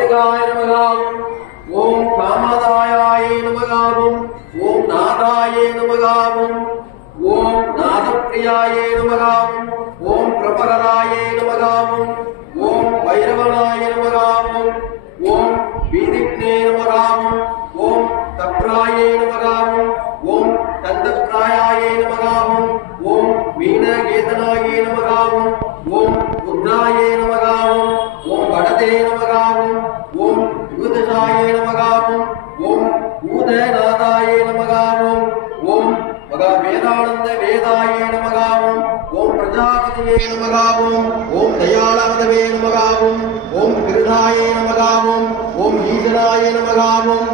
காளிகாய நமகாவும் ஓம் காமதாயாய நமகாவும் ஓம் நாதாய நமகாவும் ஓம் நாதப்பிரியாய நமகாவும் ஓம் பிரபகராய நமகாவும் ஓம் வைரவனாய நமகாவும் ஓம் வீதிக்னே நமகாவும் ஓம் தப்ராய நமகாவும் ஓம் தந்தப்ராயாய நமகாவும் ஓம் மீனகேதனாய நமகாவும் ஓம் ருத்ராய நமகாவும் ஓம் வடதே நமகாவும் ஓம் யுகதசாய நமகாவும் ஓம் பூதநாதாய நமகாவும் ஓம் மகா வேதானந்த வேதாய நமகாவும் ஓம் பிரஜாபதியே நமகாவும் ஓம் தயாளவதவே நமகாவும் ஓம் கிருதாய நமகாவும் ஓம் ஈசனாய நமகாவும்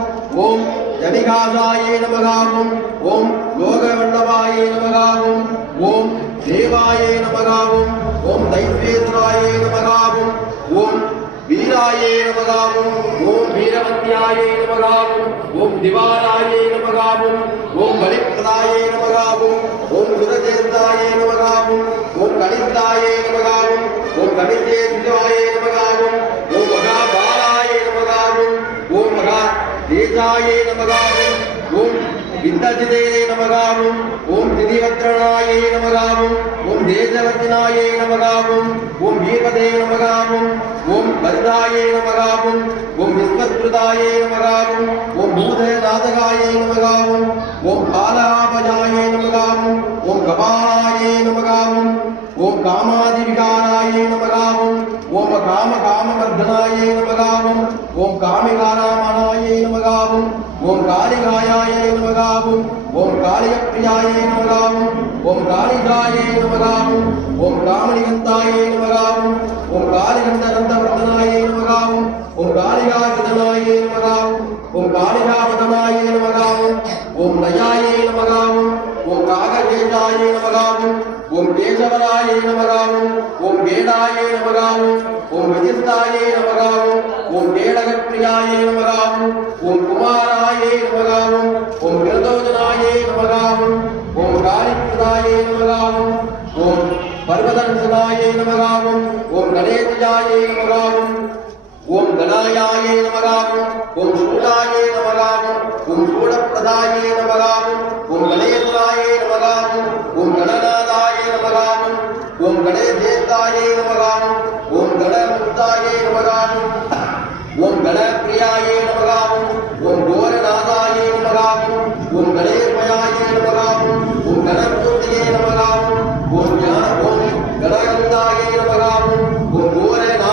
ஓம் ஜனிகாசாய நமகாவும் ஓம் லோகவல்லபாய நமகாவும் ஓம் தேவாய நமகாவும் ஓம் தைத்வேஸ்வராய நமகாவும் ஓம் வீராய நமகாவும் ஓம் வீரவத்யாய நமகாவும் ஓம் திவாராய நமகாவும் ஓம் பலிப்ரதாய நமகாவும் ஓம் சுரஜேந்தாய நமகாவும் ஓம் கணிந்தாய நமகாவும் ஓம் கணிதேந்திராய நமகாவும் ஓம் மகாபாலாய நமகாவும் ஓம் மகா தேஜாய நமகாவும் ஓம் விந்தஜிதே நமகாவும் ஓம் திதிவத்ரனாய நமகாவும் ஓம் தேஜவர்ஜனாய நமகாவும் ஓம் வீரபதே நமகாவும் ஓம் பரிதாய நமகாவும் ஓம் விஸ்வத்ருதாய நமகாவும் ஓம் பூதநாதகாய நமகாவும் ஓம் காலாபஜாய நமகாவும் ஓம் கபாலாய நமகாவும் ஓம் காமாதிவிகாராய நமகாவும் ஓம் காமவர்தனாய நமகாவும் ஓம் காமிகாராமனாய நமகாவும் ஓம் காளிகாயாய நமகாவும் ஓம் காளியப்பிரியாய நமகாவும் ஓம் காளிகாய நமகாவும் ஓம் காமணிகந்தாய நமகாவும் ஓம் காளிகந்தரந்தவர்தனாய நமகாவும் ஓம் காளிகாகிருதனாய நமகாவும் ஓம் காளிகாவதனாய நமகாவும் ஓம் நயாய நமகாவும் ஓம் காகஜேஷாய நமகாவும் ஓம் கேசவராய நமகாவும் ஓம் வேடாய நமகாவும் ஓம் விஜிஸ்தாய நமகாவும் ஓம் வேடகப்பிரியாய நமகாவும் ஓம் குமாராய நமகாவும் ஓம் விரதோஜனாய நமகாவும் ஓம் காளிபிரதாய நமகாவும் ஓம் பர்வதன்சனாய நமகாவும் ஓம் கணேஜாய நமகாவும் ஓம் கணாயாய நமகாவும் ஓம் சூடாய நமகாவும் ஓம் சூடப்பிரதாய நமகாவும் ஓம் கணேசனாய நமகாவும் ஓம் கணநாதாய நமகாவும் ஓம் கணேஜேந்தாய நமகாவும் ஓம் கணமுக்தாய நமகாவும் ஓம் கணப்பிரியாய நமகாவும் ஓம் கோரநாதாய